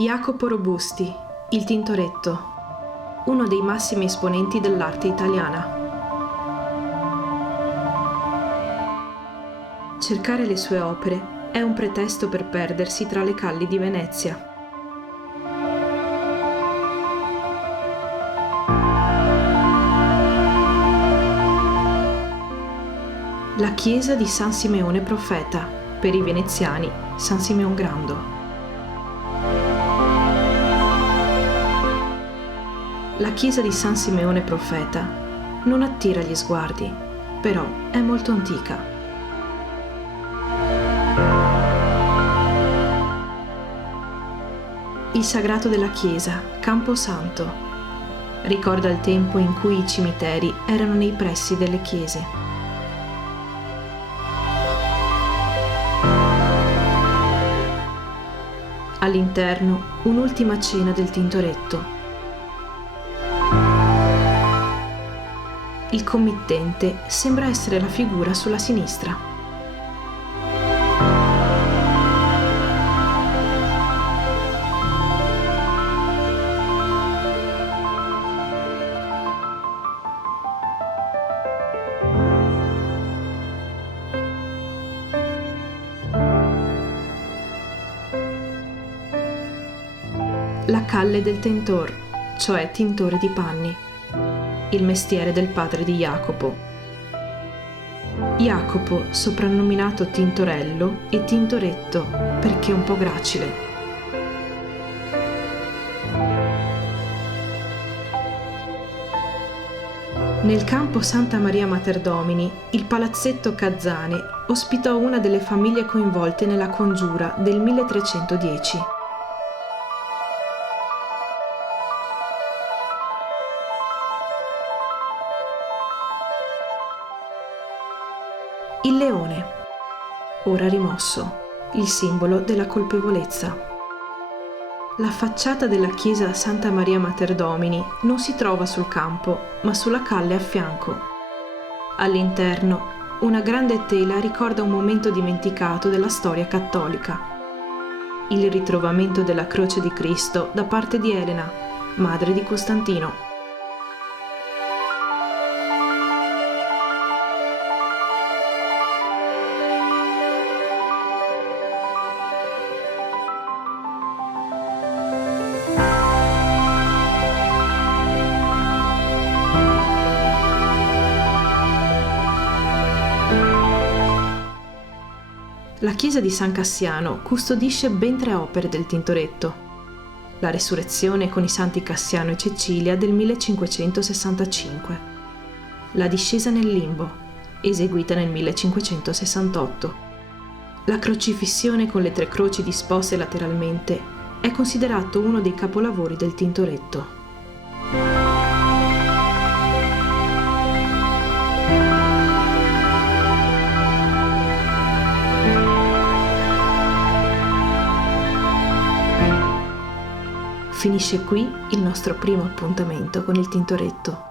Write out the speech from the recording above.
Jacopo Robusti, il Tintoretto, uno dei massimi esponenti dell'arte italiana. Cercare le sue opere è un pretesto per perdersi tra le calli di Venezia. La chiesa di San Simeone Profeta, per i veneziani San Simeon Grando. La chiesa di San Simeone Profeta non attira gli sguardi, però è molto antica. Il sagrato della chiesa, Camposanto, ricorda il tempo in cui i cimiteri erano nei pressi delle chiese. All'interno, un'ultima cena del Tintoretto. Il committente sembra essere la figura sulla sinistra. La calle del tentor, cioè tintore di panni. Il mestiere del padre di Jacopo. Jacopo, soprannominato Tintorello e Tintoretto perché un po' gracile. Nel campo Santa Maria Mater Domini, il palazzetto Cazzane ospitò una delle famiglie coinvolte nella congiura del 1310. Il leone, ora rimosso, il simbolo della colpevolezza. La facciata della chiesa Santa Maria Mater Domini non si trova sul campo, ma sulla calle a fianco. All'interno, una grande tela ricorda un momento dimenticato della storia cattolica. Il ritrovamento della croce di Cristo da parte di Elena, madre di Costantino. La chiesa di San Cassiano custodisce ben 3 opere del Tintoretto. La Resurrezione con i santi Cassiano e Cecilia del 1565. La discesa nel limbo, eseguita nel 1568. La crocifissione con le 3 croci disposte lateralmente è considerato uno dei capolavori del Tintoretto. Finisce qui il nostro primo appuntamento con il Tintoretto.